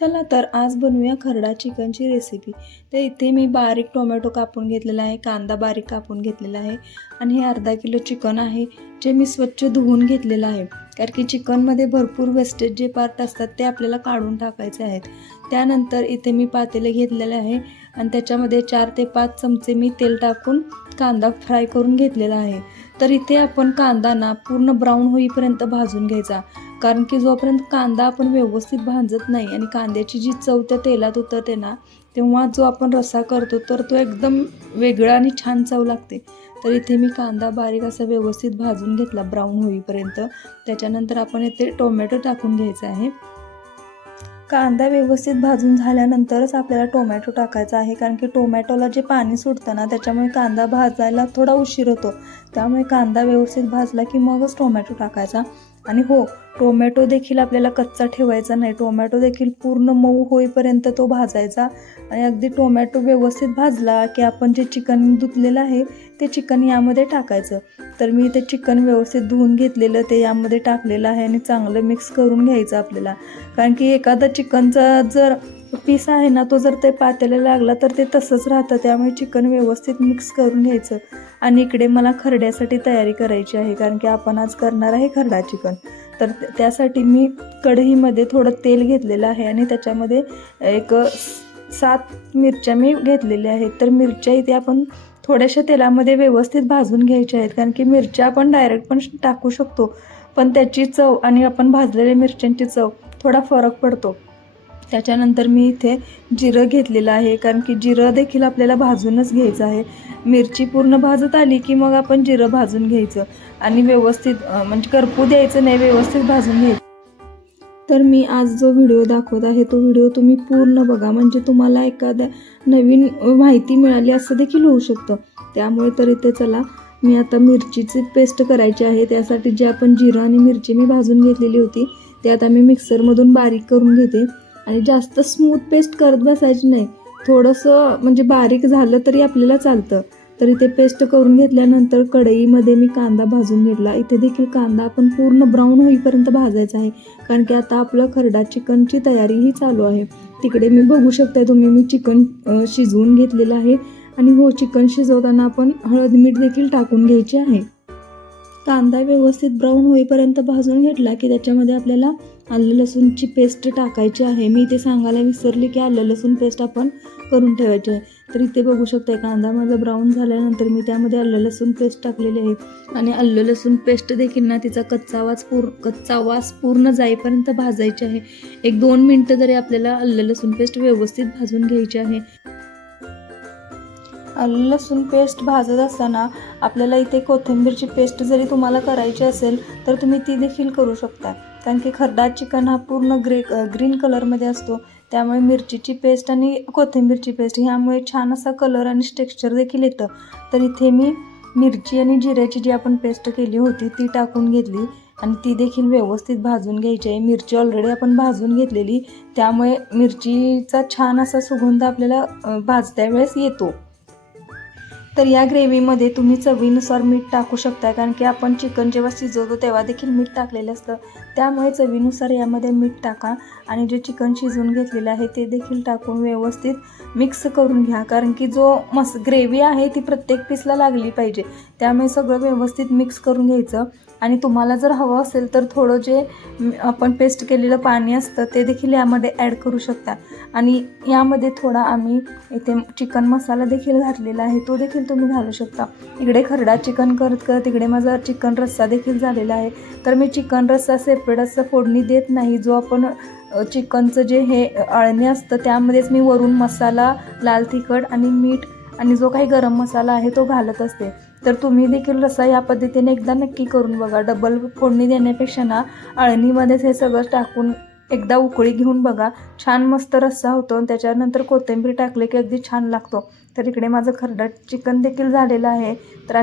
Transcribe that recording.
चला तर आज बनवूया खरडा चिकनची रेसिपी। तर इथे मी बारीक टोमॅटो कापून घेतलेला आहे, कांदा बारीक कापून घेतलेला आहे आणि हे अर्धा किलो चिकन आहे जे मी स्वच्छ धुवून घेतलेलं आहे। कारण की चिकनमध्ये भरपूर वेस्टेज जे पार्ट असतात ते आपल्याला काढून टाकायचे आहेत। त्यानंतर इथे मी पातेले घेतलेले आहे आणि त्याच्यामध्ये 4 ते 5 चमचे मी तेल टाकून कांदा फ्राय करून घेतलेला आहे। तर इथे आपण कांदा ना पूर्ण ब्राऊन होईपर्यंत भाजून घ्यायचा, कारण की जोपर्यंत कांदा आपण व्यवस्थित भाजत नाही आणि कांद्याची जी चव त्या तेलात उतरते ना, तेव्हा जो आपण रस्सा करतो तर तो एकदम वेगळा आणि छान चव लागते। तर इथे मी कांदा बारीक असा व्यवस्थित भाजून घेतला ब्राऊन होईपर्यंत। त्याच्यानंतर आपण इथे टोमॅटो टाकून घ्यायचा आहे। कांदा व्यवस्थित भाजून झाल्यानंतरच आपल्याला टोमॅटो टाकायचा आहे, कारण की टोमॅटोला जे पाणी सुटतं ना त्याच्यामुळे कांदा भाजायला थोडा उशीर होतो। त्यामुळे कांदा व्यवस्थित भाजला की मगच टोमॅटो टाकायचा। आणि हो, टोमॅटो देखील आपल्याला कच्चा ठेवायचा नाही, टोमॅटो देखील पूर्ण मऊ होईपर्यंत तो भाजायचा। आणि अगदी टोमॅटो व्यवस्थित भाजला की आपण जे चिकन धुतलेलं आहे ते चिकन यामध्ये टाकायचं। तर मी ते चिकन व्यवस्थित धुवून घेतलेलं ते यामध्ये टाकलेलं आहे आणि चांगलं मिक्स करून घ्यायचं आपल्याला, कारण की एखादा चिकनचा जर पीस आहे ना तो जर ते पातेल्याला लागला तर ते तसंच राहतं। त्यामुळे चिकन व्यवस्थित मिक्स करून घ्यायचं। आणि इकडे मला खरड्यासाठी तयारी करायची आहे, कारण की आपण आज करणार आहे खरडा चिकन। तर त्यासाठी मी कढईमध्ये थोडं तेल घेतलेलं आहे आणि त्याच्यामध्ये एक 7 मिरच्या मी घेतलेल्या आहेत। तर मिरच्या इथे आपण थोड्याशा तेलामध्ये व्यवस्थित भाजून घ्यायच्या आहेत, कारण की मिरच्या आपण डायरेक्ट पण टाकू शकतो, पण त्याची चव आणि आपण भाजलेल्या मिरच्यांची चव थोडा फरक पडतो। त्याच्यानंतर मी इथे जिरं घेतलेलं आहे, कारण की जिरं देखील आपल्याला भाजूनच घ्यायचं आहे। मिरची पूर्ण भाजत आली की मग आपण जिरं भाजून घ्यायचं आणि व्यवस्थित म्हणजे करपू द्यायचं नाही, व्यवस्थित भाजून घ्यायचं। तर मी आज जो व्हिडिओ दाखवत आहे तो व्हिडिओ तुम्ही पूर्ण बघा, म्हणजे तुम्हाला एखाद्या नवीन माहिती मिळाली असं देखील होऊ शकतं। त्यामुळे तर इथे चला मी आता मिरचीची पेस्ट करायची आहे। त्यासाठी जे आपण जिरं आणि मिरची मी भाजून घेतलेली होती ते आता मी मिक्सरमधून बारीक करून घेते। आणि जास्त स्मूथ पेस्ट करत बसायची नाही, थोडंसं म्हणजे बारीक झालं तरी आपल्याला चालतं। तर इथे पेस्ट करून घेतल्यानंतर कढईमध्ये मी कांदा भाजून घेतला। इथे देखील कांदा आपण पूर्ण ब्राऊन होईपर्यंत भाजायचा आहे, कारण की आता आपलं खरडा चिकनची तयारीही चालू आहे। तिकडे मी बघू शकता तुम्ही मी चिकन शिजवून घेतलेलं आहे। आणि हो, चिकन शिजवताना आपण हळद मीठ देखील टाकून घ्यायचे आहे। कांदा व्यवस्थित ब्राऊन होईपर्यंत भाजून घेतला की त्याच्यामध्ये आपल्याला आलं लसूणची पेस्ट टाकायची आहे। मी इथे सांगायला विसरले की आलं लसूण पेस्ट आपण करून ठेवायची आहे। तर इथे बघू शकता कांदा माझा ब्राऊन झाल्यानंतर मी त्यामध्ये आलं लसूण पेस्ट टाकलेली आहे। आणि आलं लसूण पेस्ट देखील ना तिचा कच्चा वास पूर्ण जाईपर्यंत भाजायची आहे। 1-2 मिनिटं तरी आपल्याला आलं लसूण पेस्ट व्यवस्थित भाजून घ्यायची आहे। आलं लसूण पेस्ट भाजत असताना आपल्याला इथे कोथिंबीरची पेस्ट जरी तुम्हाला करायची असेल तर तुम्ही ती देखील करू शकता, कारण की खरडा चिकन हा पूर्ण ग्रीन कलरमध्ये असतो। त्यामुळे मिरचीची पेस्ट आणि कोथिंबीरची पेस्ट ह्यामुळे छान असा कलर आणि टेक्स्चर देखील येतं। तर इथे मी मिरची आणि जिऱ्याची जी आपण पेस्ट केली होती ती टाकून घेतली आणि ती देखील व्यवस्थित भाजून घ्यायची आहे। मिरची ऑलरेडी आपण भाजून घेतलेली, त्यामुळे मिरचीचा छान असा सुगंध आपल्याला भाजत्या वेळेस येतो। तर या ग्रेव्हीमध्ये तुम्ही चवीनुसार मीठ टाकू शकता, कारण की आपण चिकन जेव्हा शिजवतो तेव्हा देखील मीठ टाकलेलं असतं। त्यामुळे चवीनुसार यामध्ये मीठ टाका आणि जे चिकन शिजवून घेतलेलं आहे ते देखील टाकून व्यवस्थित मिक्स करून घ्या, कारण की जो ग्रेव्ही आहे ती प्रत्येक पीसला लागली पाहिजे। त्यामुळे सगळं व्यवस्थित मिक्स करून घ्यायचं। आणि तुम्हाला जर हवं असेल तर थोडं जे आपण पेस्ट केलेलं पाणी असतं ते देखील यामध्ये ॲड करू शकता। आणि यामध्ये थोडा आम्ही इथे चिकन मसाला देखील घातलेला आहे, तो देखील तुम्ही घालू शकता। इकडे खरडा चिकन करत करत इकडे माझा चिकन रस्सा देखील झालेला आहे। तर मी चिकन रस्सा सेपरेट असं फोडणी देत नाही, जो आपण चिकनचं जे हे अळणी असतं त्यामध्येच मी वरून मसाला, लाल तिखट आणि मीठ आणि जो काही गरम मसाला आहे तो घालत असते। तर तुम्ही देखील रस्सा या पद्धतीने एकदा नक्की करून बघा। डबल फोडणी देण्यापेक्षा ना अळणीमध्येच हे सगळं टाकून एकदा उकळी घेऊन बघा, छान मस्त रस्सा होतो आणि त्याच्यानंतर कोथिंबीर टाकले की अगदी छान लागतो। तर इकडे माझं खरडा चिकन देखील झालेलं आहे। तर